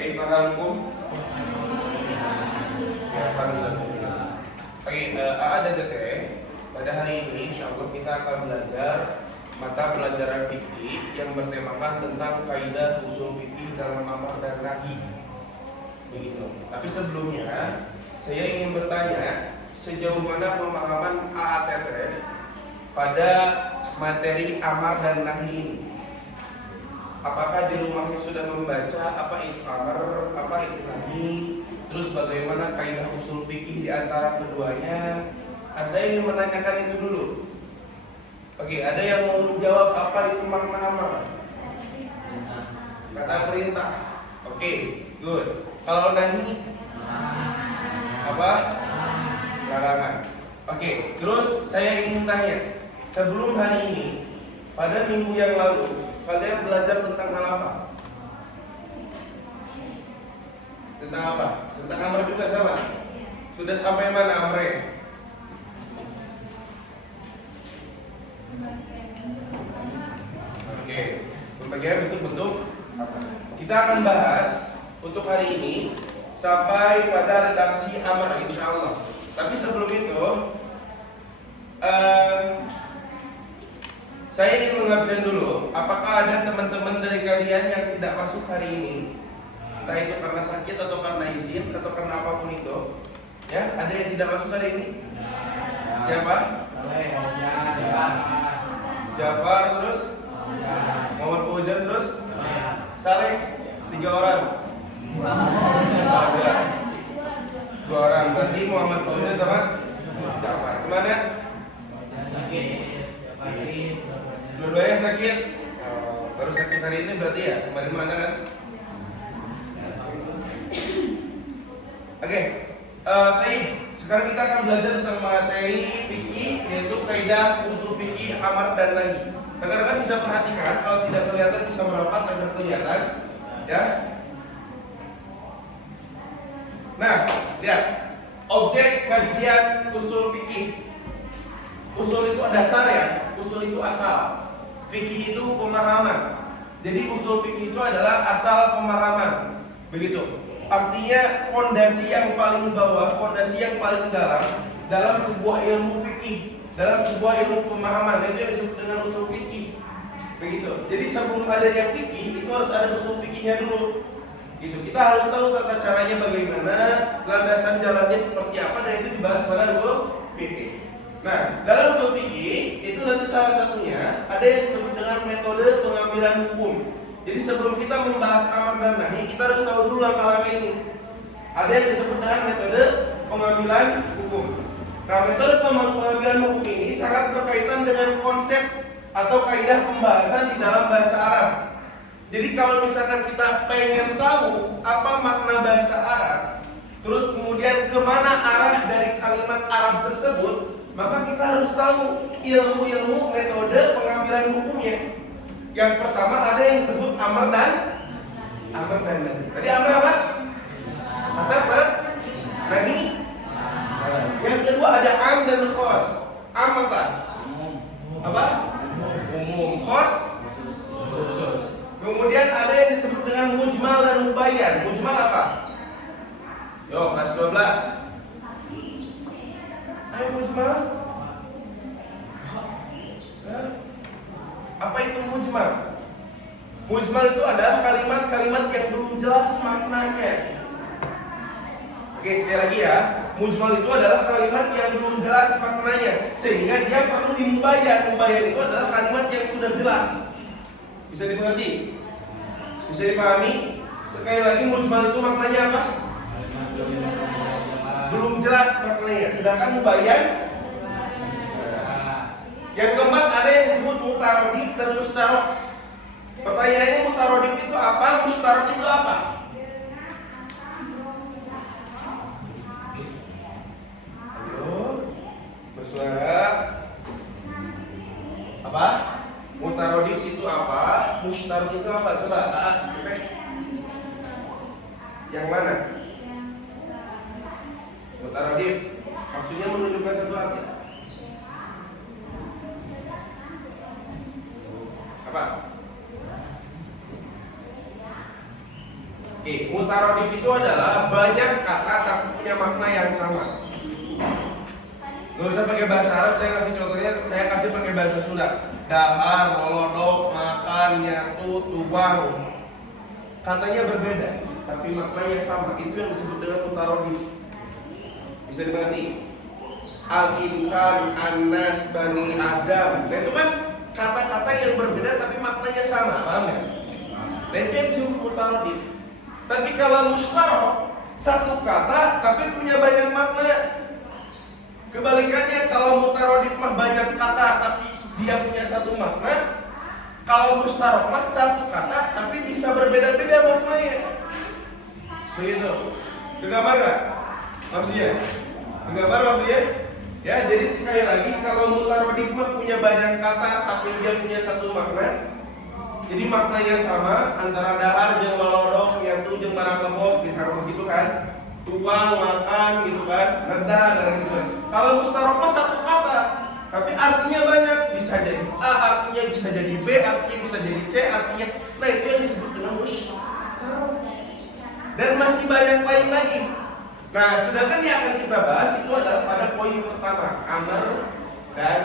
Kaifa halukum? Ya, alhamdulillah. Oke, AA dan Teteh, pada hari ini insyaallah kita akan belajar mata pelajaran fikih yang bertemakan tentang kaidah usul fikih dalam amar dan nahi. Begitu. Tapi sebelumnya saya ingin bertanya, sejauh mana pemahaman AA Teteh pada materi amar dan nahi ini? Apakah di rumahnya sudah membaca apa itu amar, apa itu nahi, terus bagaimana kaidah usul fikih di antara keduanya? Saya ingin menanyakan itu dulu. Oke, ada yang mau menjawab apa itu makna amar? Kata perintah. Oke, good. Kalau nahi apa? Larangan. Oke, terus saya ingin tanya, sebelum hari ini, pada minggu yang lalu, kalian belajar tentang hal apa? Tentang apa? Tentang amar juga sama? Sudah sampai mana amrnya? Oke, pembagian bentuk-bentuk. Kita akan bahas untuk hari ini sampai pada redaksi amar insyaallah. Tapi sebelum itu, saya ingin mengabsen dulu. Apakah ada teman-teman dari kalian yang tidak masuk hari ini? Entah itu karena sakit atau karena izin atau karena apapun itu. Ya, ada yang tidak masuk hari ini? Siapa? Jafar, terus Muhammad Fauzan, terus Saleh. 3 orang. 2 orang. Berarti Muhammad Fauzan sama Jafar. Kemana? Dua-duanya sakit. Baru sakit hari ini berarti ya. Kemarin mana kan? Oke. Baik. Sekarang kita akan belajar tentang materi fikih, yaitu kaidah usul fikih amar dan nahi. Rekan-rekan bisa perhatikan, kalau tidak kelihatan bisa merapat agar kelihatan, ya. Nah, lihat objek kajian usul fikih. Usul itu dasar ya, usul itu asal. Fikih itu pemahaman. Jadi usul fikih itu adalah asal pemahaman. Begitu. Artinya fondasi yang paling bawah, fondasi yang paling dalam sebuah ilmu fikih, dalam sebuah ilmu pemahaman, itu yang disebut dengan usul fikih. Begitu. Jadi sebelum adanya fikih itu harus ada usul fikihnya dulu. Gitu. Kita harus tahu tata caranya bagaimana, landasan jalannya seperti apa, dan itu dibahas pada usul fikih. Nah, dalam usul fikih itu nanti salah satunya ada yang disebut dengan metode pengambilan hukum. Jadi sebelum kita membahas amar dan nahi, kita harus tahu dulu langkah-langkah ini. Ada yang disebut dengan metode pengambilan hukum. Nah, metode pengambilan hukum ini sangat berkaitan dengan konsep atau kaidah pembahasan di dalam bahasa Arab. Jadi kalau misalkan kita pengen tahu apa makna bahasa Arab, terus kemudian kemana arah dari kalimat Arab tersebut, maka kita harus tahu ilmu-ilmu metode pengambilan hukumnya. Yang pertama ada yang disebut amar dan nahi. Tadi amar apa? Kata apa? Nahi. Yang kedua ada am dan khos. Am apa? Apa? Umum. Khos khusus. Kemudian ada yang disebut dengan mujmal dan mubayyan. Mujmal apa? Yo, kelas 12. Ayo mujmal. Apa itu mujmal? Mujmal itu adalah kalimat-kalimat yang belum jelas maknanya. Oke, sekali lagi ya. Mujmal itu adalah kalimat yang belum jelas maknanya, sehingga dia perlu dimubayyan. Mubayyan itu adalah kalimat yang sudah jelas. Bisa dimengerti? Bisa dipahami? Sekali lagi, mujmal itu maknanya apa? Belum jelas maknanya. Sedangkan mubayyan, yang keempat ada yang disebut mutarodif dan mustarok. Pertanyaannya, mutarodif itu apa? Mustarok itu apa? Ayo, bersuara. Apa? Mutarodif itu apa? Mustarok itu apa? Coba yang mana? Mutarodif maksudnya menunjukkan satu arti. Apa? Oke, mutarodif itu adalah banyak kata tapi punya makna yang sama. Gak usah pakai bahasa Arab, saya kasih contohnya, saya kasih pakai bahasa Sunda. Dahar, lolodok, makan, nyatu, tuang. Katanya berbeda, tapi maknanya sama. Itu yang disebut dengan mutarodif. Bisa dimengerti? Al-insan, Anas, Bani Adam. Nah itu kan kata-kata yang berbeda tapi maknanya sama, paham ya? Nah itu yang disebut mutarodif. Tapi kalau mustarok, satu kata tapi punya banyak makna. Kebalikannya, kalau mutarodif mah banyak kata tapi dia punya satu makna. Kalau mustarok mah satu kata tapi bisa berbeda-beda maknanya. Begitu. Kegambar gak? Maksudnya? Kegambar maksudnya? Ya, jadi sekali lagi, kalau mutarodif mah punya banyak kata tapi dia punya satu makna. Jadi maknanya sama antara dahar jeung malodok, nyatu jeung barang lembok, misalnya begitu kan. Tuang, makan gitu kan, reda dan lain sebagainya. Kalau mustarok mah satu kata, tapi artinya banyak. Bisa jadi A, artinya bisa jadi B, artinya bisa jadi C, artinya. Nah itu yang disebut dengan mustarok. Dan masih banyak lain lagi. Nah sedangkan yang akan kita bahas itu adalah pada poin pertama, amar dan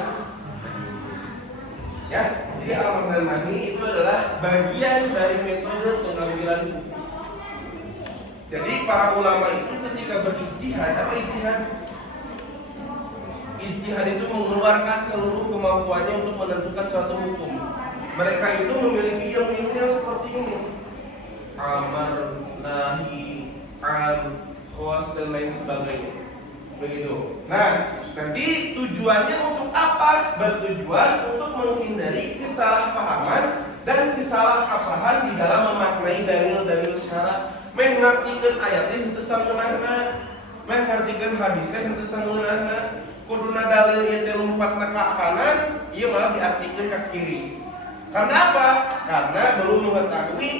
ya. Jadi amar dan nahi itu adalah bagian dari metode pengambilan hukum. Jadi para ulama itu ketika berijtihad, apa ijtihad? Ijtihad itu mengeluarkan seluruh kemampuannya untuk menentukan suatu hukum. Mereka itu memiliki ilmu yang seperti ini. Amar, nahi, am, khos dan lain sebagainya. Begitu. Nah, nanti tujuannya untuk apa? Bertujuan untuk menghindari kesalahpahaman dan kesalahkaprahan di dalam memaknai dalil-dalil syarak. Mengartikan ayatnya itu sangeunahna, mengartikan hadisnya itu sangeunahna. Kuduna dalil ieu teh lompatna ka kanan, ieu malah diartikeun ka kiri. Karena apa? Karena belum mengetahui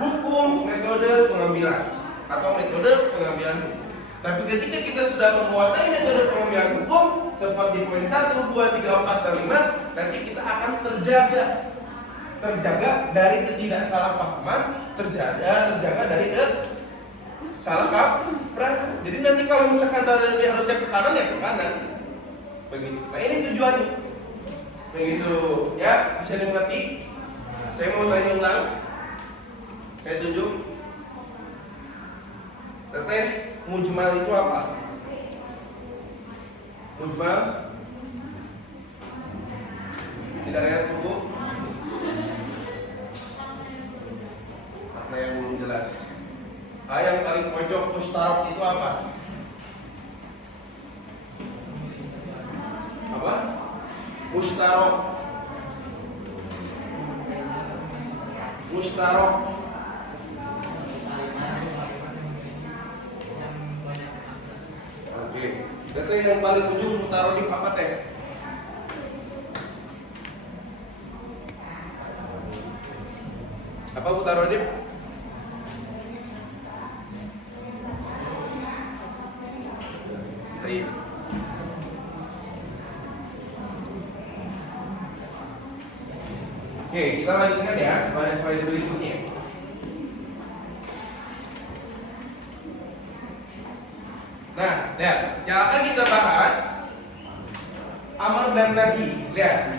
hukum metode pengambilan atau metode pengambilan hukum. Tapi ketika kita sudah menguasai metode pengambilan hukum seperti poin 1, 2, 3, 4, dan 5, nanti kita akan terjaga dari ketidaksalahpahaman, terjaga dari kesalahkaprahan. Jadi nanti kalau misalkan dalilnya harusnya ke kanan ya ke kanan. Begitu. Nah ini tujuannya. Begitu. Ya, bisa dimengerti? Saya mau tanya ulang. Saya tunjuk. Teteh, mujmal itu apa? Mujmal? Tidak lihat buku? Makna yang belum jelas. Yang paling pojok mustarok itu apa? Apa? Mustarok. Mustarok. Oke. Berarti yang paling ujung mutarodif apa teh? Apa mutarodif? Baik. Oke, kita lanjutkan ya pada slide berikutnya. Nah, lihat, yang akan kita bahas amar dan nahi. Lihat.